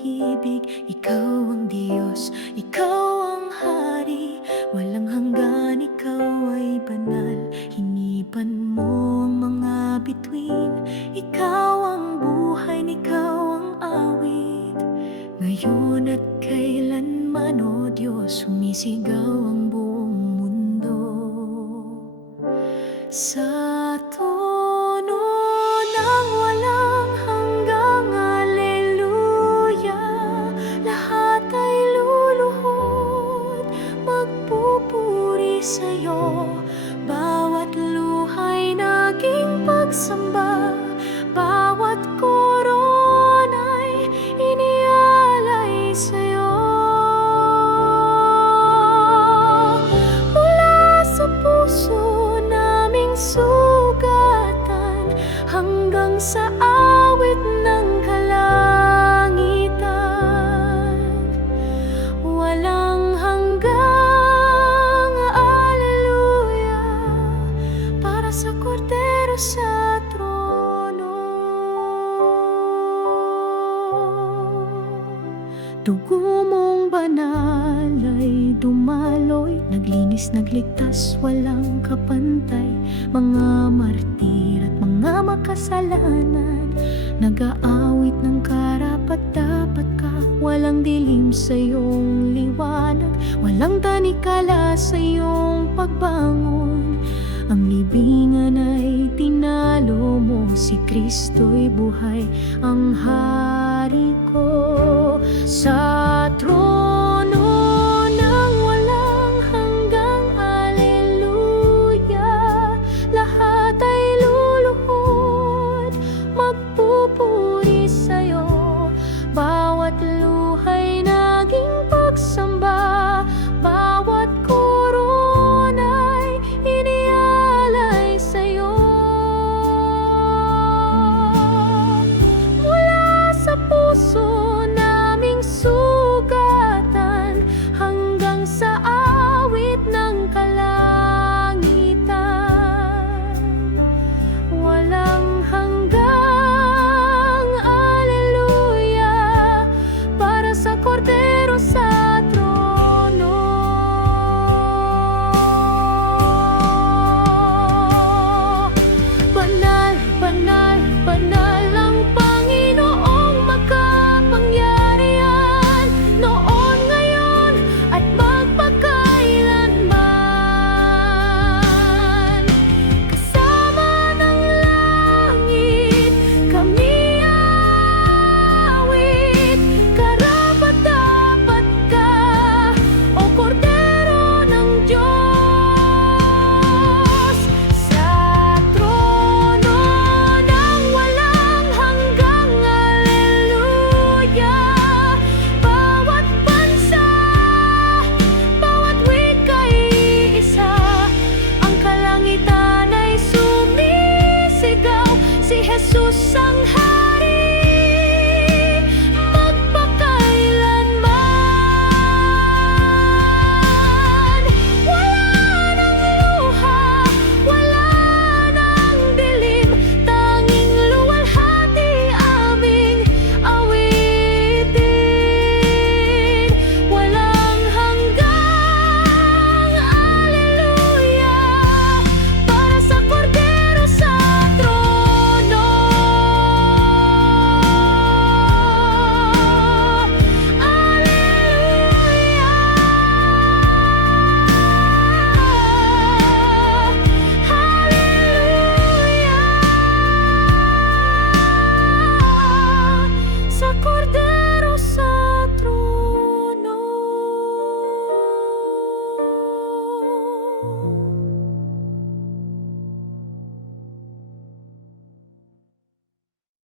pag-ibig. Ikaw ang Diyos, ikaw ang Hari, walang hanggan, ikaw ay banal. Hinipan mo ang mga bituin, ikaw ang buhay, ikaw ang awit. Ngayon at kailanman, O Diyos, sumisigaw ang buong mundo. Sa tono ng walang hanggang aleluya, lahat ay luluhod, magpupuri sa'yo. Bawat luhay naging pagsamba, bawat korona'y inialay sa'yo. Mula sa puso naming sugatan, hanggang sa awit ng kalangitan, walang hanggang aleluya, para sa Kordero sa trono. Dugo mong banal ay dumaloy, naglinis, nagligtas, walang kapantay. Mga martir at mga makasalanan, nag-aawit ng karapat-dapat ka. Walang dilim sa iyong liwanag, walang tanikala sa iyong pagbangon. Ang libingan ay tinalo mo, si Kristo'y buhay, ang Hari ko. Sa trono ng walang hanggang aleluya, lahat ay luluhod, magpupuri sa'yo. Bawat luhay naging pagsamba, bawat korona'y inialay sa'yo. Mula sa puso naming sugatan, hanggang sa awit ng kalangitan, walang hanggang aleluya, para sa Kordero sa trono. Banal, banal, banal ang Panginoong makapangyarihan, noon, ngayon, at magpakailanman. Kasama ng langit kami awit, karapat-dapat ka, O Kordero ng Diyos. Sa trono ng walang hanggang aleluya, bawat bansa, bawat wika'y isa, ang kalangitan ay sumisigaw, si Jesus ang Hari.